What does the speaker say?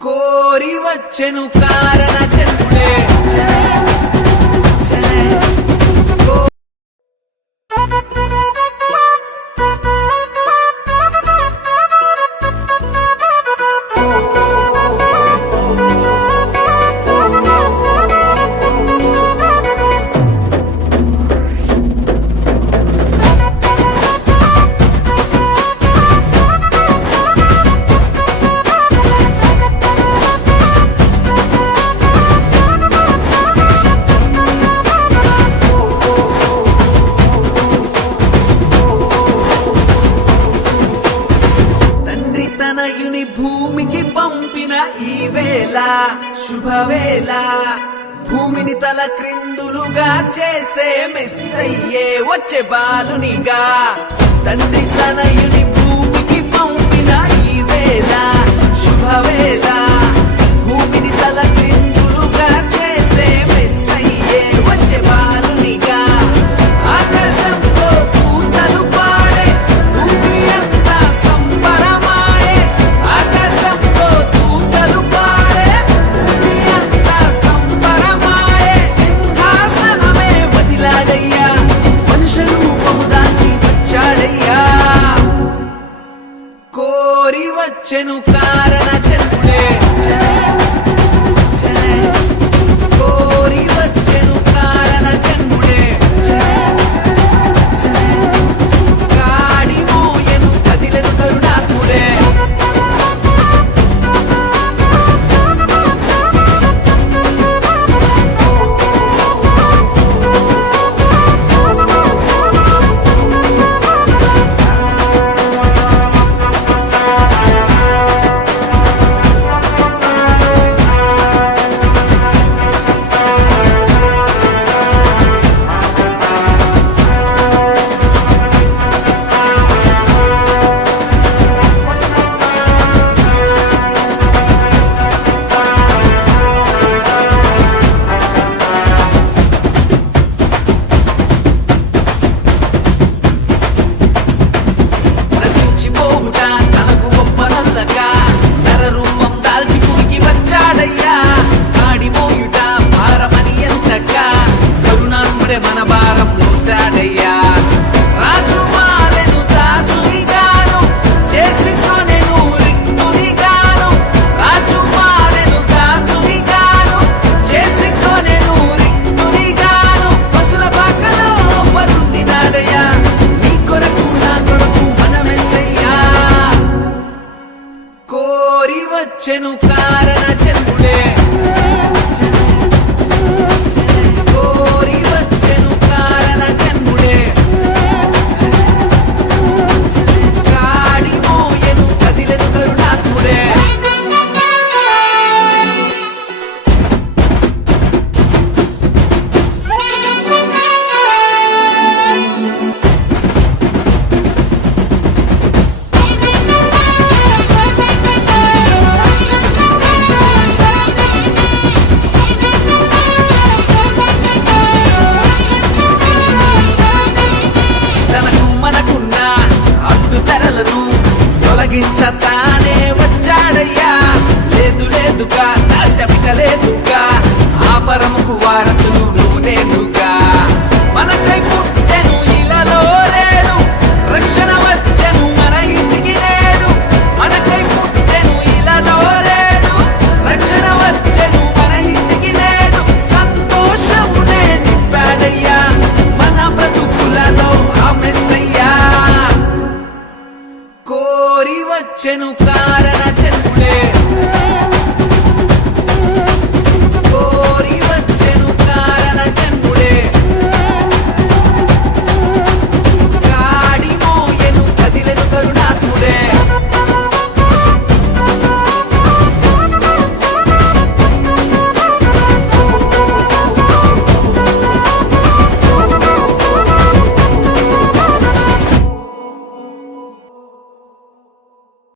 కోరి వచ్చెను కారణ జన్ముడే తనయుని భూమికి పంపిన ఈ వేళ శుభవేళ భూమిని తల క్రిందులుగా చేసే మెస్సయ్యే వచ్చే బాలునిగా తండ్రి తనయుని భూమికి పంపిన ఈ వేళ శుభవేళ భూమిని తల క్రిందులుగా చేసే మెస్సయ్యే వచ్చే బాలునిగా ఆకాశంలో దూతలు పాడే భూమి అంతా సంబరమాయే ఆకాశంలో దూతలు పాడే భూమి అంతా సంబరమాయే సింహాసనమే వదిలాడయ్యా మనుష్య రూపము దాల్చి వచ్చాడయ్యా కోరి వచ్చెను కారణ జన్ముడే కోరి వచ్చెను కారణ జన్ముడే కాడి మోయను కదిలను కరుణాత్ముడే మన భారం మోసాడయ్యా రాజుమారెను దాసునిగాను చేసుకొనెను రిక్తునిగాను రాజుమారెను దాసునిగాను చేసుకొనెను రిక్తునిగాను పశుల పాకలో పరుండినాడయ్యా నీ కొరకు నా కొరకు మన మెస్సయ్యా కోరి వచ్చెను కారణ జన్ముడే తొలగించతానే వచ్చాడయ్యా లేదు లేదుగా దాస్యమిక లేదుగా ఆ పరముకు వారసులు నువ్వునేనుగా మనకై పుట్టెను ఇలలో రేడు రక్షణ వచ్చెను మన ఇంటికి నేడు మనకై పుట్టెను ఇలలో రేడు రక్షణ వచ్చెను మన ఇంటికి నేడు సంతోషమునే నింపాడయ్యా మన బ్రతుకులలో ఆ మెస్సయ్యా కోరి వచ్చెను కారణ